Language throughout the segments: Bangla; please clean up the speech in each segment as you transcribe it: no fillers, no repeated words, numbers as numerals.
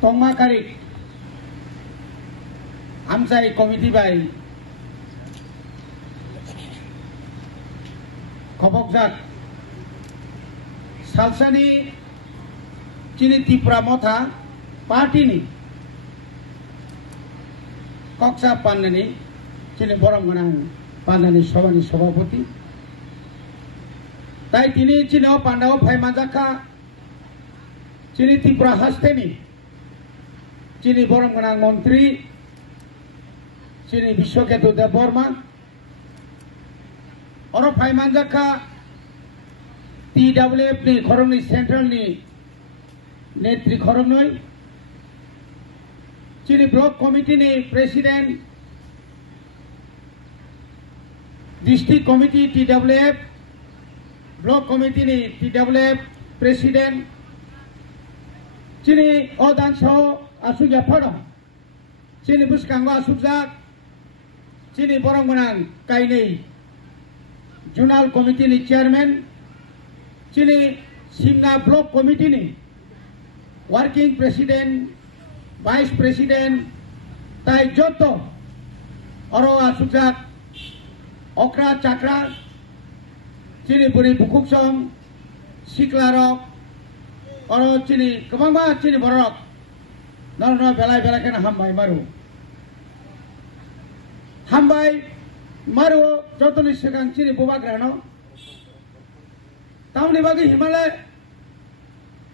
tongmakari amsai committee by khobokjak salsani chini Tripura motha party ni koksa pandani chini boromganang pandani sabani sabapati tai tini chini pandao phaimanjaka chini Tripura hasteni chini boromganang montri chini Bishwaketu Debbarma oro phaimanjaka TWF ni khoromni central ni netri khoromnoi chini block committee ni president district committee TWF block committee ni TWF president chini odanso asuja phono chini buskango asujak chini boromganang kainei Junal committee ni chairman chini Simna block committee ni working president vice president tai joto oro asujak okra chakra chini buri bukuksong siklarok oro chini kebangba chini borok nono belai belai kena hambai maru joto ni sekang chini bubagrano tamni bagi Himalaya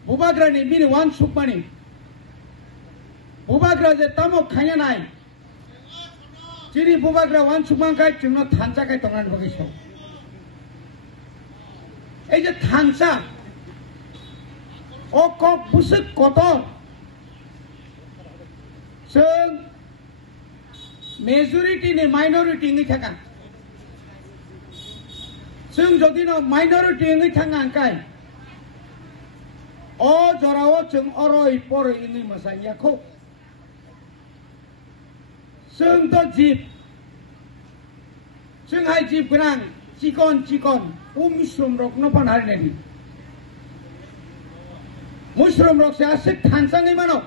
bubagrani mini wan supmani bubagra je tamo khanya nai chini bubagra wan supman kai chungno thansa kai tongan bagi so ei je thansa o ko busuk kotor sung majority ni minority ngi thaka sung jodi no minority ngi thanga kai o jorao chung oroi poroi ngi masaya kho sung to jeep sung hai jeep grang chikon mushroom rok no pan har neni mushroom rok se asik thansa ngi mano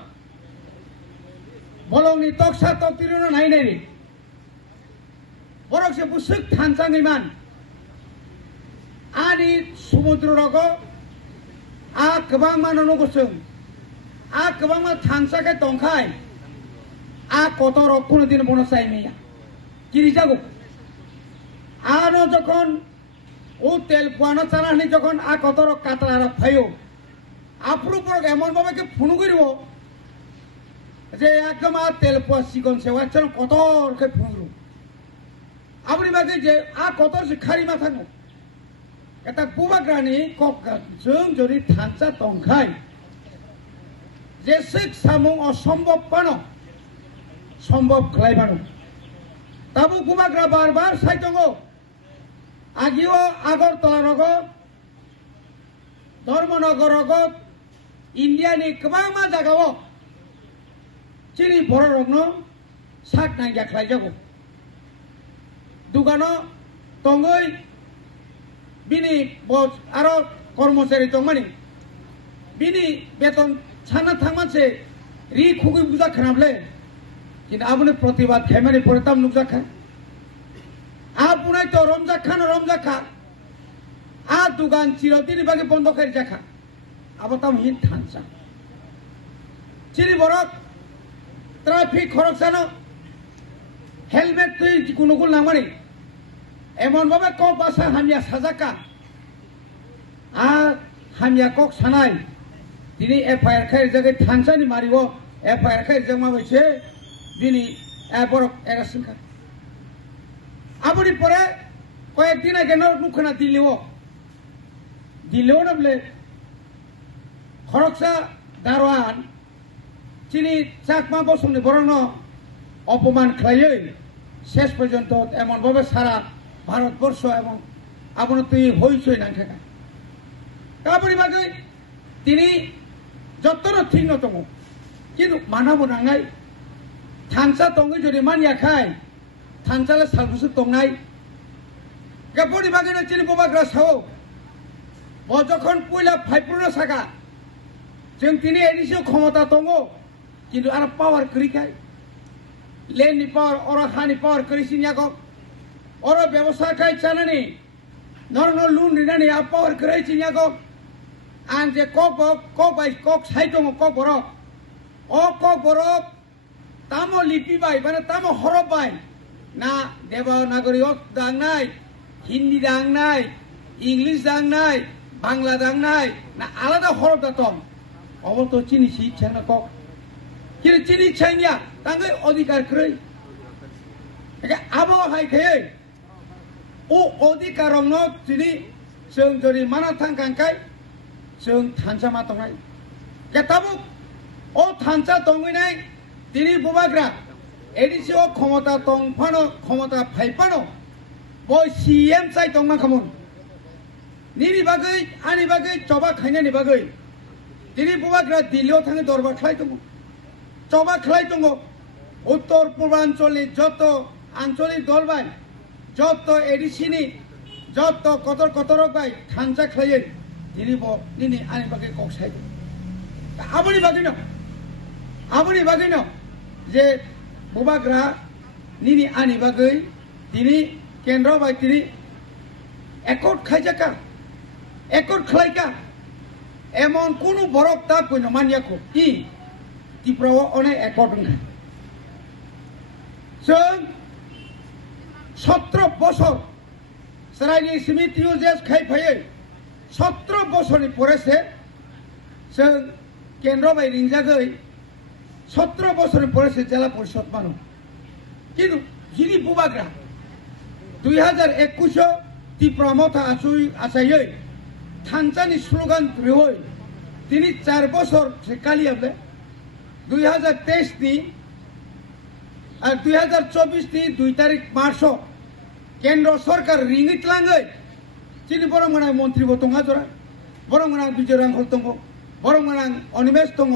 bolong ni toksa toktiru no nai neni borok se busuk thansa ngi man ani সমুদ্র রগ আ গোবাং মাননো গসং আ গোবাং মা থানসাকে তংখাই আ কত রক কোনদিন বনসাই মিয়া কিরি যাগো আরো যখন ও তেল পানো চারানি যখন আ কত রক কাতরা রক ফাইও আপরু পর এমন ভাবে কে ফোন করিব যে একদম আ তেল পা সিগন সেওয়া চন কত রকে ফোন করু আপনি বাগে যে আ কত শিখারি মা থাকো এটা bubagrani kokka जों যদি থানসা তংখাই যে সিক সামুং অসম্ভব পানো সম্ভব খাইবানো তাবু bubagra বারবার সাইতঙ্গো আগিও আগরতলা রগ ধর্মনগর রগ ইন্ডিয়ানি গোबांमा জায়গাও চিনি বড় রগ্ন সাক Nanga খাইজাগো দুগানো তঙ্গই bini bos aro kormosari tongmani bini beton chana thangmanse ri khugui buja khanable কিন্তু আপনি প্রতিবাদ খেমারি পড়তাম নুকজা খান আপনাই তো রমজা খা আ দোকান চিরদিন বাকি বন্ধ করে রাখা আবতাম হিন থানসা চিনি বরক ট্রাফিক খরকসানো হেলমেট তুই কোনগুল নামানি এমন ভাবে ক বাসা হামিয়া সাজাকা আর হামিয়া কক সানাই তিনি এফআইআর খাই জায়গায় থানসানি মারিব এফআইআর খাই জমা হয়েছে তিনি বরক এরাসিন খা আপনি পরে কয়েকদিন আগে মুখনা দিলেও নামলে খরকসা দারোয়ান চিনি চাকমা বসুনি বরং অপমান খাইয়ে শেষ পর্যন্ত এমন ভাবে সারা ভারতবর্ষ এবং আপনার তুই হইছই না থাকা তারপরে বাকি তিনি যতটা ঠিকতম কিন্তু মানাবো নাঙাই থানসা তঙ্গি যদি মানিয়া খায় থানসালে সালবুসু তংনাই গাপনি বাগিনা চিনি বুবাগ্রা সাও ও যখন পয়লা ফাইপুরনো সাকা जों তিনি এনিসো ক্ষমতা দङ কিন্তু আর পাওয়ার করি খাই লেননি পাওয়ার ওরা খানি পাওয়ার করি সিনিয়াকক ওরা ব্যবসা খাই চালানি নরন লুন রিনানি আর পাওয়ার করে সিনিয়াকক আন যে কক সাই দङ কক বরক ও কক বরক তামো লিপিবাই মানে তামো হরবাই না দেবনাগরী দাংনাই হিন্দি দাংনাই ইংলিশ দাংনাই বাংলা দাংনাই না আলাদা হরফ দাতম অবত চিনিছি ইচ্ছা না কক কিন্তু চিনি ইচ্ছা নিয়া তাঙ্গে অধিকার করে আবহাওয়া হাই খেয়ে ও অধিকার চিনি जों যদি মানা থাকাंखाय जों थानसा मा दंनाय ताबुक ও थानसा दंनाय তিনি বুবাগ্রা এডিসিও ক্ষমতা দংফানো ক্ষমতা ফাইপানো বই সিএম চাই দংমা খামুন নিরি বাগৈ আনি বাগৈ চবা খাইনানি বাগৈ তিনি বুবাগ্রা দিল্লিও থাঙে দরবার খাই দङ চবা খাই দङ উত্তর পূর্বাঞ্চলে যত আঞ্চলিক দলবাই যত এডিসিনি যত কতর কতর বাই থানসা খাইয়ে তিনি তিনি আনি বাগৈ কক সাই আপনি বাগৈ ন যে বুবাগ্রা নিনি আনি বাগৈ তিনি কেন্দ্র বাই তিনি একট খাইজাকা একট খাইকা এমন কোনো বরফ তা কইন মানিয়াকো ই ত্রিপুরাও অনেক একট নাই जों 17 বছর सरायनि समितियाव जे खायफायै 17 বছরनि পরেছে जों केंद्र बाय रिंजागै 17 বছরनि পরেছে জেলা পরিষদ মানো কিন্তু যিনি বুবাগ্রা 2021 ত্রিপুরা মথা আসাयै থানসানি স্লোগান রই তিনি 4 বছর সে কালিয়াবে 2023 नि আর 2024 नि 2 তারিখ মার্চ কেন্দ্র সরকার রিঙিত লাঙ্গৈ চিনি বরং গোনাं মন্ত্রী বতंगा जरा বরং গোনাं বিজয় রাঙ্গল দङ বরং গোনাं অনিমেষ দङ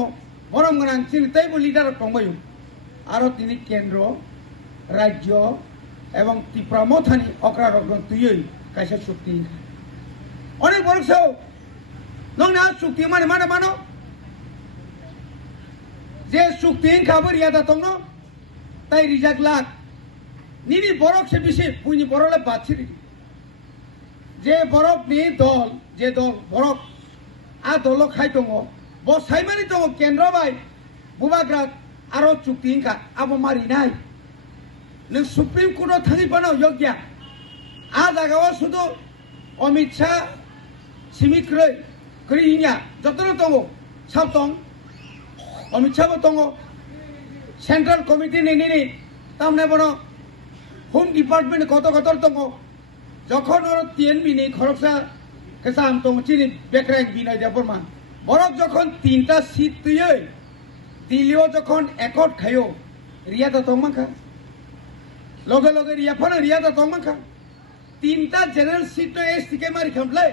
বরং গোনাं চিনি তাইবো লিডার দंबायो आरो তিনি কেন্দ্র রাজ্য এবং ত্রিপুরা মথানি অগ্রারগ্ন তুই কাইসা চুক্তি অনেক বড় সব নংনা চুক্তি মানে মানে মানো যে চুক্তি খাবার ইয়াদা দङ তাই রিজাক লাখ নিনি বরফ সে বেশি পুনি বরলে বাছিরি যে বরফ নি দল যে দল বরফ আ দল খাই দङ ব সাইমানি দङ কেন্দ্র বাই বুবাগ্রা আরো চুক্তি ইনকা আবো মারি নাই नों सुप्रीम कोर्टआव थाङैबानो योग्य आ जागायाव शुधु अमित शाह सिमिख्रै गैया जतनो दङ सब दं अमित शाहबो दङ सेंट्रल कमिटि नि तामने बनो होम डिपार्टमेंट कत कत दङ যখন ওর টিএনবি নি খরকসা কেসাম দङ চিনি বেকরাং বিনয় দেববর্মা বরফ যখন 3টা সিট তুই দিল্লিও যখন একট খায়ো রিয়াদা দংমাখা লগে লগে রিয়া ফোন রিয়াদা দংমাখা 3টা জেনারেল সিট এস থেকে মারি খামলে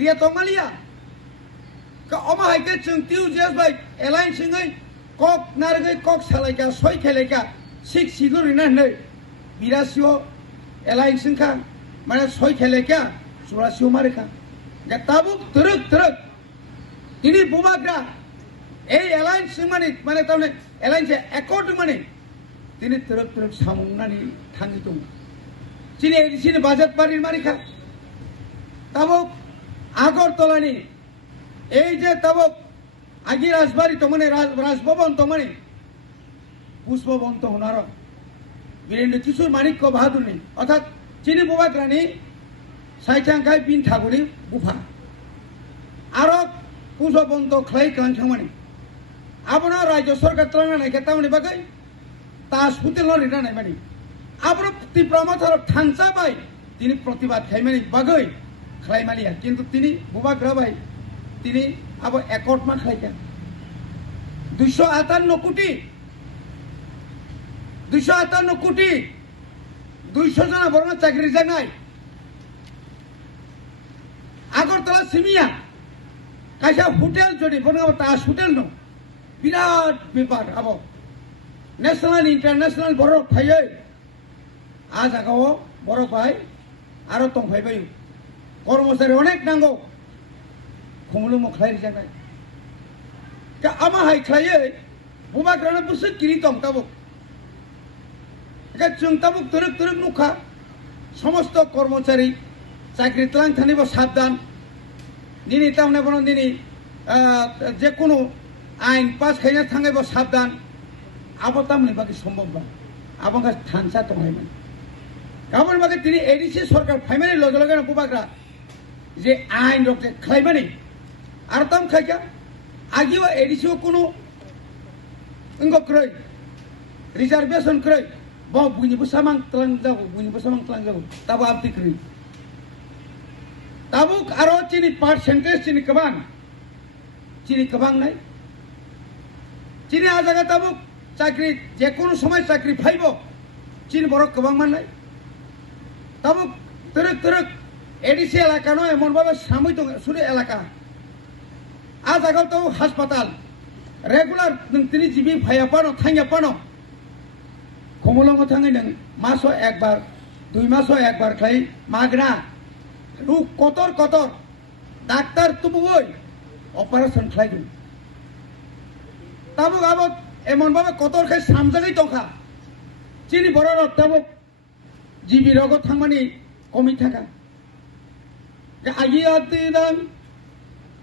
রিয়া দংমালিয়া কা অমা হাইকে जों টিউ জেস বাই এলাইন সিংই কক নারগৈ কক সালাইকা সয় খেলাইকা সিক সিদুরিনা नै বিরাসিও এলাইন সিংখা মানে সয় খেলাইকা সুরাসিও মারিখা যে তাবুক তরক তরক তিনি বুবাগ্রা এই এলাইন সিং মানে তাহলে এলাইন যে একট মানে তিনি তরক তরক সামুংনানি থাঙ্গি দङ চিনি এডিসিনি বাজেট বাড়ির মারিখা তাবুক আগরতলানি এই যে তাবুক আগি রাজবাড়ি তো মানে রাজভবন তো মানে পুষ্পবন তো হনার বীরেন্দ্র কিশোর মানিক্য বাহাদুরনি অর্থাৎ চিনি বুবাগ্রানি সাইথাংখাই বিন ঠাকুরি বুফা আরো পুষ্পবন তো খ্লাই কানখামানি আবনা রাজ্য সরকার ত্রানা নাই কেতামনি বাগৈ তাস হোটেল রিনা নাই মানে আবনা ত্রিপুরা মথার থানসা বাই তিনি প্রতিবাদ খাইমানি বাগৈ খাইমালিয়া কিন্তু তিনি বুবাগ্রা বাই তিনি আবার একট মা খাইকা 258 কোটি 200 জন বরং চাকরি জানাই আগরতলা সিমিয়া কাইসা হোটেল যদি বরং তাস হোটেল ন বিরাট ব্যাপার আব ন্যাশনাল ইন্টারন্যাশনাল বরফ ফাইयै আ জাগাও বরফ ভাই আরো দंफायबाय কর্মচারী অনেক নাঙ্গো খমলু মখলাই জানাই ama hai khlai buba grana busu kiri tom tabuk जों ताबुक तुरुक तुरुक नुखा समस्त कर्मचारी चाकरी तलां थानिबो साबधान दिनै तामने बनो दिनै जे कोनो आइन पास खायना थांनायबो साबधान आबो तामने बाकी सम्भव बा आबंगा थानसा तंगायमोन गाबोन बाकी दिनै एडिसि सरकार फाइमानि लगे लगे बुबाग्रा जे आइन रखते खायमानि आरो ताम खायका आगिवा एडिसिओ कोनो इंगो क्रय रिजार्वेशन क्रय Bawa bunyi bersama telang jauh, tabu abdi kiri. Tabuk aro cini percentage cini kebang nai. Cini ajaga tabuk cakri, jekunu somai cakri phaibo, cini borok kebang man nai. Tabuk teruk, edisi elaka no emon baba samui tu suri elaka. Ajaga tabu hospital, regular tini jibi phayapano, thangapano. Komolong tangi neng maso ekbar, 2 maso ekbar khai magna, ru kotor, daktar tubu boy, operation khai du. Tabu abot emon baba kotor khai samjagi tongkha. Cini boror tabu jibi rogo thangmani komi thaka. Agi ati dan,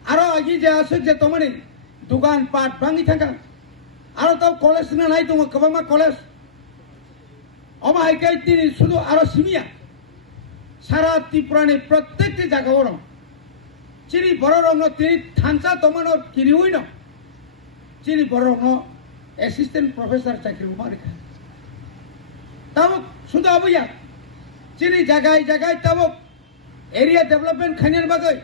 aro agi je asuk je tomani dukan pat bangi thaka. Aro tabu college na nai tungo kabama college. Oma haikai tini sudu aro simia sara Tripurani प्रत्येक जगह ओरो चिनी बरोरंग tini थांसा तमनो किरी हुई न चिनी बरोरंग assistant professor चाकरी उमार का तब सुdu अबुया चिनी जगह तब area development खानियान बागै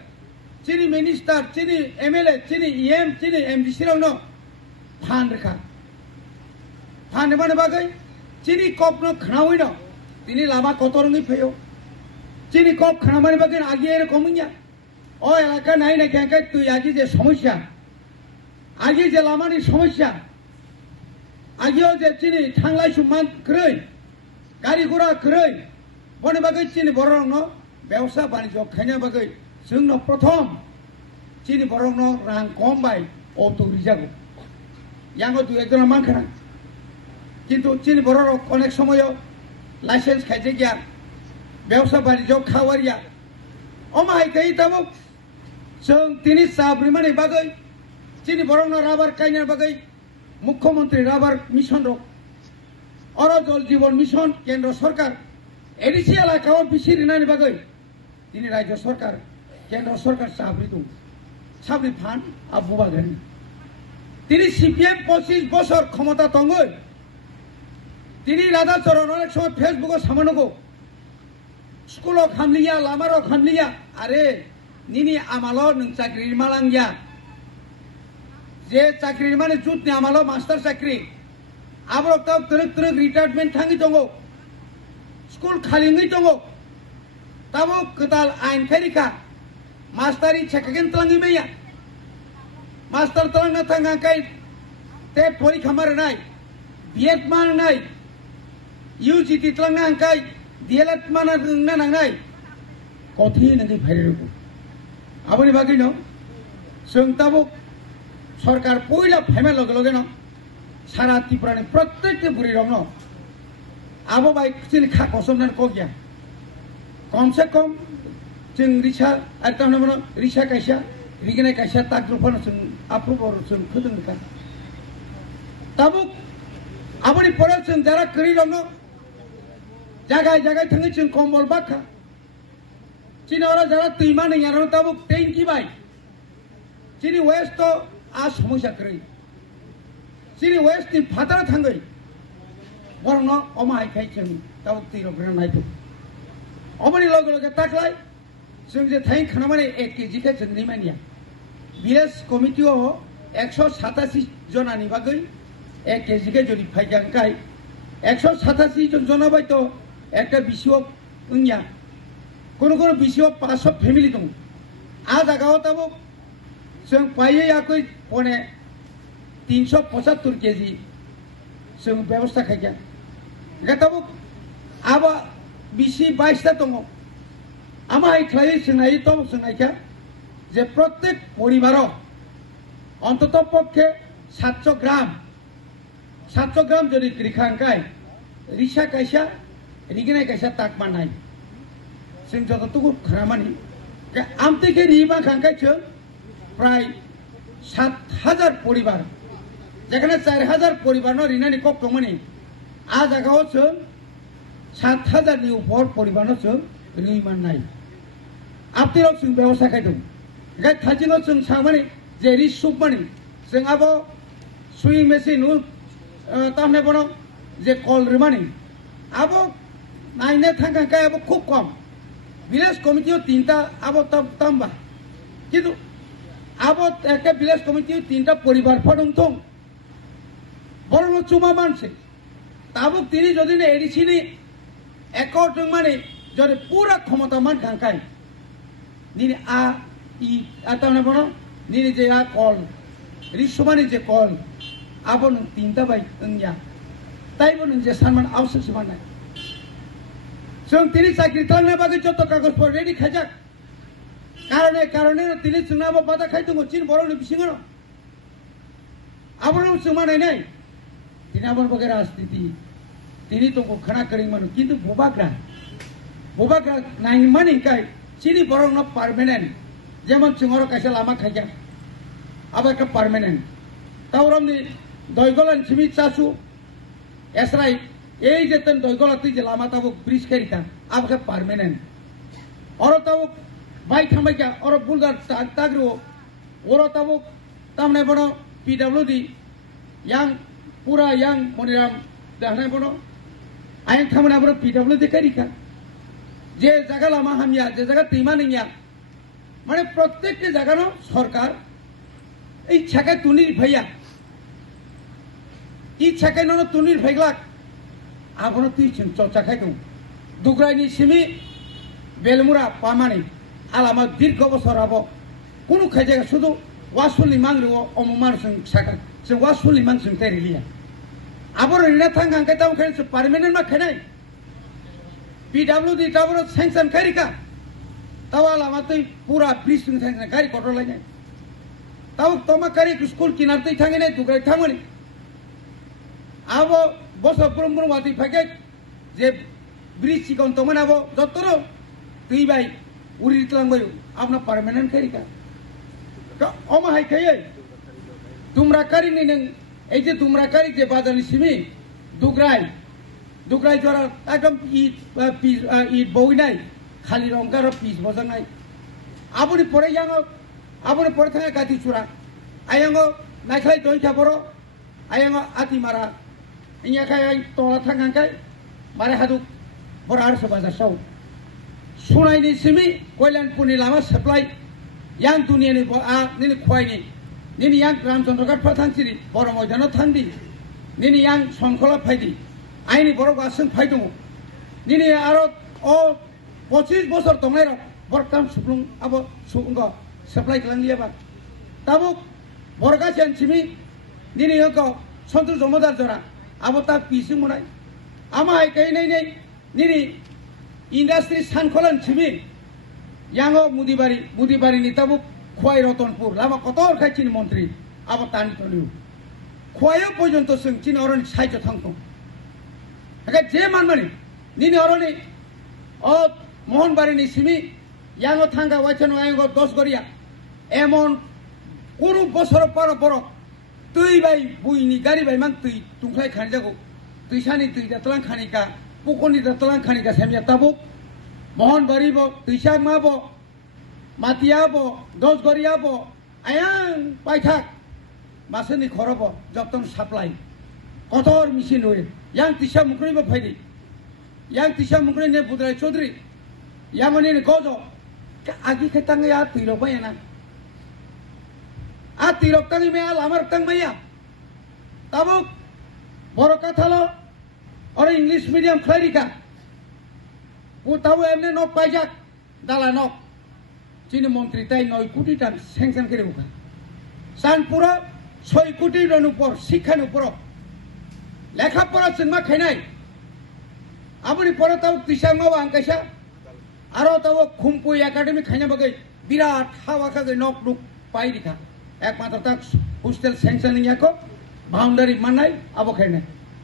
चिनी minister चिनी MLA चिनी EM चिनी MDC रंगनो फान रखा फान माने बागै Cini kop no khanawai no, tini lama kotor ngi phayo. Cini kop khanamani bagian agi ere komunya. Oh elaka nai na kya tu agi je samasya. Agi je lama ni samasya. Agi o je cini thanglai suman kroi, gari gora kroi. Bone bagai cini borong no, ব্যবসা বাণিজ্য খাইনা bagai जों no prothom cini borong no rang kombai o tu rijago. Yango tu ekdona mankhana. কিন্তু চিনি বড় অনেক সময় লাইসেন্স খাইতে গিয়া ব্যবসা বাণিজ্য খাওয়ারিয়া অমাই গাই তাবো जों তিনি সাবরিমানি বাগৈ চিনি বড় রাবার কাইনার বাগৈ মুখ্যমন্ত্রী রাবার মিশন রক অর জল জীবন মিশন কেন্দ্র সরকার এডিসি এলাকাও বিশিরিনানি বাগৈ তিনি রাজ্য সরকার কেন্দ্র সরকার সাবরি দং সাবরি ফান আবু বাগানি তিনি সিপিএম 25 বছর ক্ষমতা তঙ্গই তিনি রাধা চরণ অনেক সময় ফেসবুকে সামানগো স্কুলও খামলিয়া লামারও খামলিয়া আরে নিনি আমালো নং চাকরির মালাঙ্গিয়া যে চাকরির মানে জুত নি আমালো মাস্টার চাকরি আবরক তাও তুরুক রিটায়ারমেন্ট থাঙ্গি দঙ্গো স্কুল খালিঙ্গি দঙ্গো তাবো কতাল আইন ফেরিকা মাস্টারি ছাকাগেন তলাঙ্গি মেয়া মাস্টার তলাঙ্গা থাঙ্গাকাই তে পরীক্ষা মারে নাই বিএড মারে নাই UGT tlang angkai dielat mana nangai kothi nangi phaireku aboni bagi no जों tabuk सरकार पयला फाइमा लगे लगे न सारा त्रिपुरानि प्रत्येक बुरी रंग न आबो बाई चिन खा कसमनान को गया कम से कम जों रिसा आइटम नमन रिसा काइसा रिगने काइसा ताकरुफान जों आप्रुबर जों खोदोंका tabuk aboni परे जों जारा करि रंग जागाय थाङै जों कम्बल बाखा चिनावरा जारा दैमा नैयानो tabuk टेंकी बाय चिनी वेस्ट तो आ समस्या करै चिनी वेस्ट नि फातार थाङै बरन अमाय खाइ जों tabuk तिरो ग्रान नायदो अमनि लगे लगे ताकलाय जों जे थाइ खानामाने 1 केजि खा जों निमानिया बिएस कमिटिओ 187 जनानि बागै 1 केजि के जदि फाइगांकाय 187 जन जनाबाय तो একটা বিশিও উনিয়া কোন কোন বিশিও 500 ফ্যামিলি দং আ জায়গাও তাবো जों पाइए याकई पने 375 केजी जों व्यवस्था खाइया गताबो आबा बिसि 22 ता दङ आमा हाय ख्लाय सोंनाय तो सोंनायखा जे प्रत्येक परिबाराव অন্তত পক্ষে 700 গ্রাম যদি রিখাंखाय রিসা কাইসা রিগিনাय কাইসা ताकमा नाय जों जतटुकु खामानि आमतेखे रिबा खांखाय जों प्राय 7,000 परिबार যেখানে 4,000 পরিবার ন রিনানি কক দংমানি आ জায়গাও जों 7,000 नि উপর পরিবার ন जों रिमान नाय आपतिराव जों बेवसा खायदों गाय थाजिनो जों सामानि जे रिसुप मानि जों आबो सुइं मेसिन तामने बनो जे कल रिमानि आबो नायने थांखांखाय आबो खूब कम विलेज कमिटियाव 3टा आबो तामबा किन्तु आबो एके विलेज कमिटियाव 3टा परिबार दं बरं चुमा मानसि ताबुक तिनि जदि एडिसिनि एकर्ड जों माने जदि पूरा क्षमता मान खांखाय निनि आ इ तामने बनो निनि जे आ कल रिसुमानि जे कल आबो नों 3टा बाय ओंया ताइबो नों जे सानमान आवसो माननाय जों तिनि साख्रि खालामनो बागै जत कागजफोर रेडि खायजाक कारणे तिनि जोंनाबो बादा खायदों चिन बर'नि बिसिङाव आबो जों मानाय तिनि आबो बागै राजनीति तिनि दंखौ खाना करिमान किन्तु बबाग्रा नायमानि खाय चिनि बर'नो पार्मानेंट जेमन जोंरो कायसा लामा खायजा आबो का पार्मानेंट तावरमनि दयगलन सिमि चासु एसराय এই যে তেন দয়গলাতে যে লামা তাবো ব্রিজ কারিতা আবকে পার্মানেন্ট অর তাবো বাই থামাইকা অর বুলদার তাগরো ওর তাবো তামনে বড় পিডব্লিউডি ইয়াং পুরা ইয়াং মনিরাম দাহনে বড় আইন থামনে বড় পিডব্লিউডি কারিকা যে জায়গা লামা হামিয়া যে জায়গা তিমা নিয়া মানে প্রত্যেকটি জায়গানো সরকার এই ছাকে তুনির ভাইয়া এই ছাকে নন তুনির ভাইগলাক आबोनो तुइसिं चर्चा खायदों दुग्रायनि सिमि बेलमुरा पामानि आलामा दीर्घ बছर आबो कुनु खायजाया शुधु वासुलि मांग्रिओ अममान जों साका जों वासुलि मां जों तेरिलिया आबो रिना थांगांखाय ताव खायसो पार्मानेंट मा खायनाय पीडब्ल्यूडी ताबरो सेंक्शन खारिका ताव आलामा तै पूरा ब्रिज जों थांना गारि कटर लायनाय ताव तमा गारि स्कुल किनार तै थांगिनाय दुग्राय थांमोनि आबो बसर ब्रह्म वादी फैके जे ब्रिज सिकन तो मनाबो जतरो तुई बाई उरी तलांबाय आपना परमानेंट करिका तो अमा हाय खायै तुमरा करि नि नों ए जे तुमरा करि जे बाजारनि सिमि दुग्राय जरा एकदम ईद बौइनाय खालि रंगार पिस बजानाय आबुनि परे यांगो आबुनि परे थाङा गाति चुरा आयांगो नायख्लाय दयथा बरो आयांगो आतिमारा इन्या खाय तोला थांगांखाय मारे हादु बर आरसो बाजासाव सुनायनि सिमि कल्याणपुरनि लामा सप्लाय यां दुनियानि आ निनि खवायनि निनि यां रामचन्द्रघाट फाथांसिरि बर मैदानाव थांदि निनि यां संखला फायदि आइनि बर गासों फायदों निनि आरो अ 25 बছর दंनायराव बरकाम सुप्लुं आबो सुंग सप्लाय खालामलियाबा ताबो बरगासियान सिमि निनि हको सन्तु जमदार जरा आबो ता पिसि मुनाय आमा हाय कय नै निनि इंडस्ट्री सानखलन सिमि यांगो मुदिबारी नि ताबो खवाय रतनपुर लामा कतर खायचिनि मन्त्रि आबो तानि तलिउ खवायो पर्यन्त जों चिन अरनि साइज थांतो आगे जे मानमानि निनि अरनि अ मोहनबारिनि सिमि यांगो थांगा वाइचन आयंगो 10 गरिया एमन कुनु बছर पर तुई बाई बुईनि गारि बाई मां तुई तुंख्लाय खानि जागो तुइसानि तुई दातलां खानिका पुकनि दातलां खानिका सेमिया ताबो मोहनबारि बो तुइसा माबो मातिया बो 10 गरिया बो आयां पाइथाक मासनि खरबो जतन साप्लाय कतर मिसिन होय यां तिसा मुख्रि बो फायदि यां तिसा मुख्रि ने बुद्राय चौधरी यामनि ने गजो आगि खेतांग या तुइलो बायना आ तिरक तंग में लामार तंग मैया तब बर कथालो और इंग्लिश मीडियम खैरिका वो तब एमने नक पाइजाक दाला नक चीनी मंत्री ताई 9 कोटी टाका सेंक्शन करे उखा सानपुरा 6 कोटी रन ऊपर शिक्षानि ऊपर लेखापड़ा जोंमा खायनाय आबुनि परे तब तिसाङाव आं कैसा आरो तब खुमपु एकाडेमी खायना बागै बिराट हावा खागै नक नुक पाइरिखा एकमात्र तक hostel sanctioning yako boundary manai abo khaine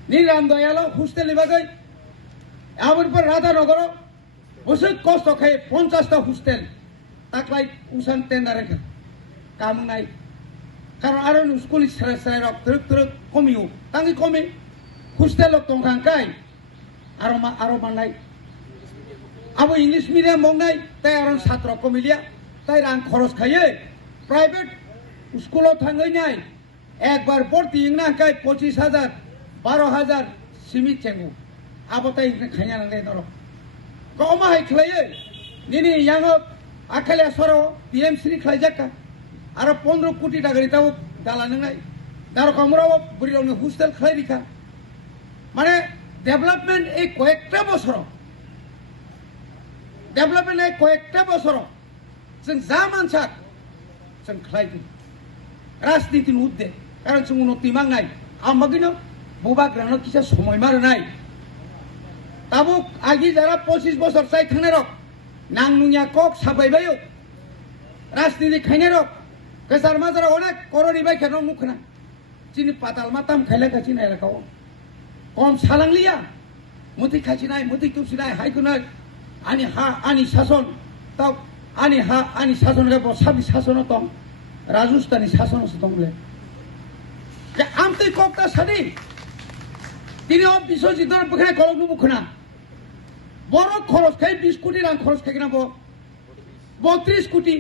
ni ram doyalo hostel libagai abur par radha nagaro busuk kosto khai 50 ta hostel taklai usan tender rekha kam nai karon aron school srai rok truk komiu tangi komi hostel lok tongkhang kai aro manai abo English medium mongnai tai aron chhatro komilia tai rang khoros khaye private school thangai nai একবার পড়তি ইংনা কাই 25,000 12,000 সিমিট চেঙ্গু আবতাই খাইয়া নালে ধরো কমা হাই খেলাইয়ে নিনি ইয়াঙ্গ আখালিয়া সরো টিএমসি খাইজাকা আর 15 কোটি টাকা রিতাও দালা নাই দারো কমরাও বুড়িলনে হোস্টেল খাই রিখা মানে ডেভেলপমেন্ট এই কয়েকটা বছর जों जा मानसा जों खालायदों राजनीतिनि उद्दे कारण जों उन्नति मांगनाय आमागिनो बुबाग्रानो किसा समय मारनाय ताबो आगि जारा 25 बছর চাই थांनाय रक नांनुया कक साबायबायो राजनीति खायनाय रक गोसार माजाराव अनेक करनि बायखानो मुखना जिनि पाताल माताम खायला खाचि नायलाखाव कम सालांलिया मुति खाचिनाय मुति तुसिनाय हायकुनाय आनि शासन ताव आनि शासन गो साबि शासन दं राजस्थानी शासन दंले जे आमते कक्ता सानि दिनै बिश्वजितर बखने कलमनु मुखना बड़ खरच खाय 20 कोटी रां खरच खायना 32 कोटी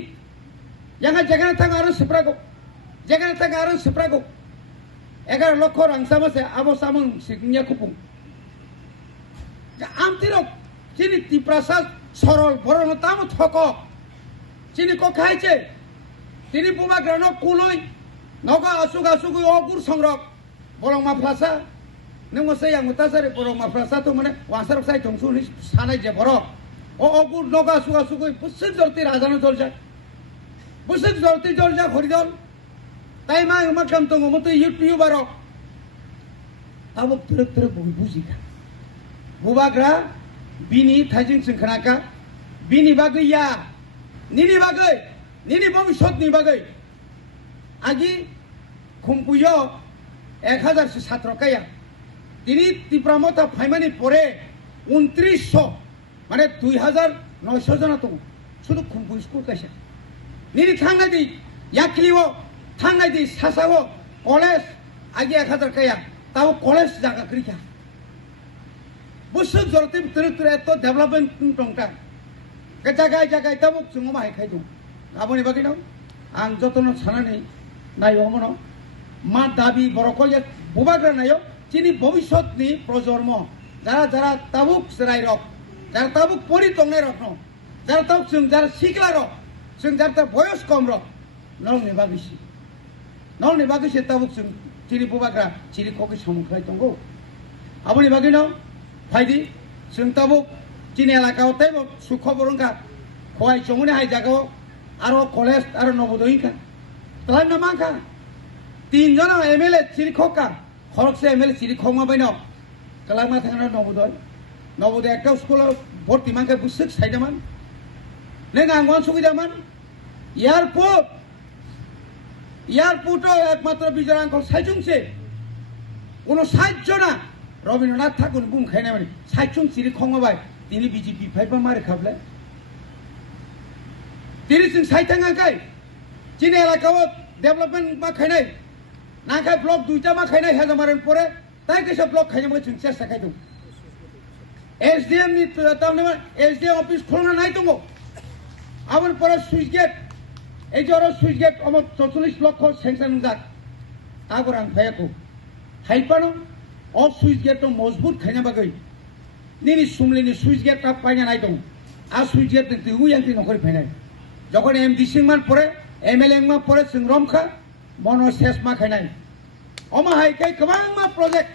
যেখানে থাকা আরো সেপ্রাগো 11 লক্ষ রাং সামাসে আবো সামং সিগনিয়া কুপুং আমতিরক যিনি তিপ্রাসাদ সরল বরণ তাম থক যিনি কখাইছে তিনি বুমাগ্রানো কুলই নগা আসুগু অগুর সংরক বরং মাফলাসা नों से आं मुतासारे बर' माफ्रासाथ' माने वासार साइ दंसुनि सानाय जे बर' अगुर नगा सुगा सुगै बुसुक जलति राजानो जलजा बुसुक जलति जलजा हरिदल ताइ मा काम दङ मते इउटिउबार ताबो थ्रक बुजिखा बुबाग्रा बिनि थाइजिं सिंखनाका बिनि बागैया निनि भबिष्यतनि बागै आगि खुमपुयो 1000 से ছাত্র কায়া তিনি তীব্রমতা ফাইমানি পরে 2900 মানে 2900 জন তো শুধু খুমপু স্কুল কাছে নিনি থাঙ্গাই দি ইয়াকলিও থাঙ্গাই দি সাসাও কলেজ আগে 1000 কায়া তাও কলেজ জায়গা করিখা বুসুক জরতে তরে এত ডেভেলপমেন্ট টংটা জায়গায় তাবো जों माहाय खायदों गाबोनि बागै नाव आं जतन सानानै नायो मनो मा दाबि बरकल बुबाग्रा नायो যিনি ভবিষ্যৎনি প্রজন্ম যারা তাবুক সেরাই রক যারা তাবুক পরি দংনাই রক যারা তাবুক जों যারা শিখলা রক जों যারা বয়স কম রক নলনি বাগিসি তাবুক जों যিনি বুবাগ্রা যিনি ককে সমখাই দंगौ আবনি বাগै নাও ফাইদি जों তাবুক যিনি এলাকাও তাইব সুখবরঙ্কা খয় জমনি হাই জাগাও আরো কলেজ আরো নবোদয়িকা তাই না মাখা তিনজন এমএলএ যিনি খকা খরকসে এমএলএ চিরি খমা বাইনো কালামা থানা নবোদয় একটা স্কুল ভর্তি মানকে বুসুক সাইদামান নেং আঙ্গন সুবিধামান এয়ারপোর্টও একমাত্র বিজয় আঙ্কল সাইজুংছে 59 জনা রবীন্দ্রনাথ ঠাকুর বুম খাইনা মানে সাইজুং চিরি খমা বাই তিনি বিজেপি ফাইবা মারে খাবলে তিনি जों সাইথাঙ্গাকাই চিনি এলাকাও ডেভেলপমেন্ট মা খাইনাই नाखाय ब्लक दुईटा मा खायनाय हेजामारन परे ताइ कैसे ब्लक खायनाय जों चेष्टा खायदों एसडीएम नि तावने एसडीएम ऑफिस खोलना नाय दङ आबर परे सुइच गेट এই জরা সুইচ গেট অম 44 লক্ষ সেংশন যাক আবার আং ফায়াকো হাইপানো অ সুইচ গেট তো মজবুত খাইনা বাগৈ নিনি সুমলিনি সুইচ গেট কা পাইনা নাই দং আ সুইচ গেট তে উয়ান্তি নকরি ফাইনাই যখন এমডি সিংমান পরে এমএলএ मा পরে जों रमखा मनो सेस मा खायनाय अमा हायकाय गोबां प्रजेक्ट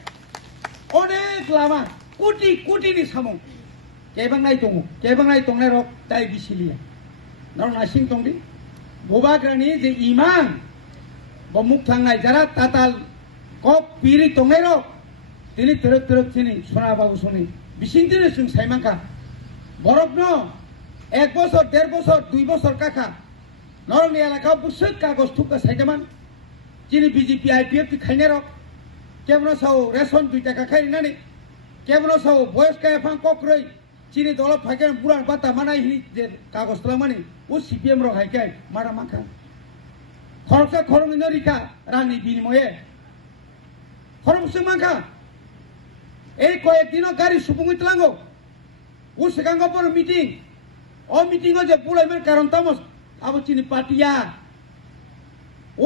अनेक लामा कोटी नि सामं केबांनाय दंनाय रक दाय बिसिलिया नर नासिं दंदि बुबाग्रानि जे इमान बमुक थांनाय जारा ताताल कक पिरि दंनाय रक तिनि तरक तिनि सोना बाबु सोनि बिसिं दिने जों साइमांका बरफनो 1 বছর 1.5 বছর 2 বছর काखा नरनि एलाका बुसुक कागज थुका साइदामान chini BJP IPF ti khaina rok kebno sao ration 2 taka khaina ni kebno sao boys ka phang kokroi chini dolo phaken puran pata manai hi je kagos tlamani o CPM rok haikai mara makha khoroksa khorong norika rani binimoye khoroksa makha এই কয়েকদিনও গাড়ি সুপুঙ্গি তলাঙ্গো ও সেখাঙ্গ পর মিটিং ও মিটিং যে বুলাইমের কারণ তামস আবো চিনি পাটিয়া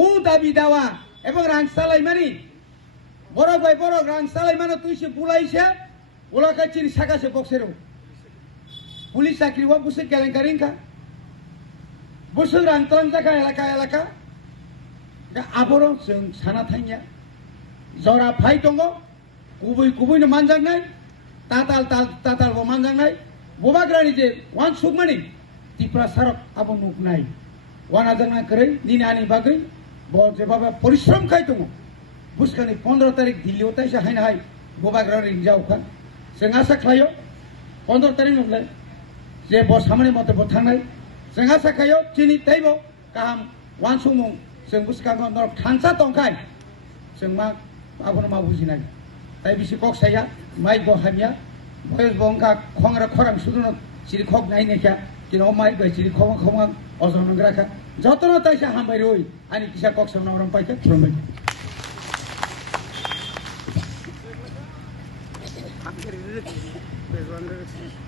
ও দাবি দাওয়া এবং রাং সালাইমানি বড় ভাই বড় রাং সালাইমানো তুই সে বুলাইছে ওলাকা চিনি সাকাছে বক্সেরও পুলিশ চাকরি ও বুসে কেলেঙ্কারিংকা বুসে রাং তলাং জায়গা এলাকা এলাকা আবরও जों সানা থাইয়া জরা ফাই দङ गुबै नो मानजांनाय ताताल बो मानजांनाय बोबाग्रानि जे वान सुकमानि तिप्रा सारक आबो नुकनाय वाना जंना करै निनानि बागै बो जेबाबा परिश्रम खाय दङ बुसखानि 15 तारिख दिल्लीयाव ताइसा हायना हाय बोबाग्रानि जावखा जों आसा खालायो 15 तारिख नंलाय जे बो सामने मते बो थांनाय जों आसा खायो चिनि ताइबो गाहाम वान सुमु जों बुसखांगो नर थांसा दंखाय जों मा आबोनो मा बुजिनाय তাই বেশি কক সাইয়া মাই বহামিয়া বয়স বংকা খংরা খরাং সুদুন সিরি খক নাই নেখা কিনো মাই বাই সিরি খং খং অজন নংরাখা যতন তাইসা হামবাই রই আনি কিসা কক সামনা রম পাইকা থ্রমে I'm getting rid of it.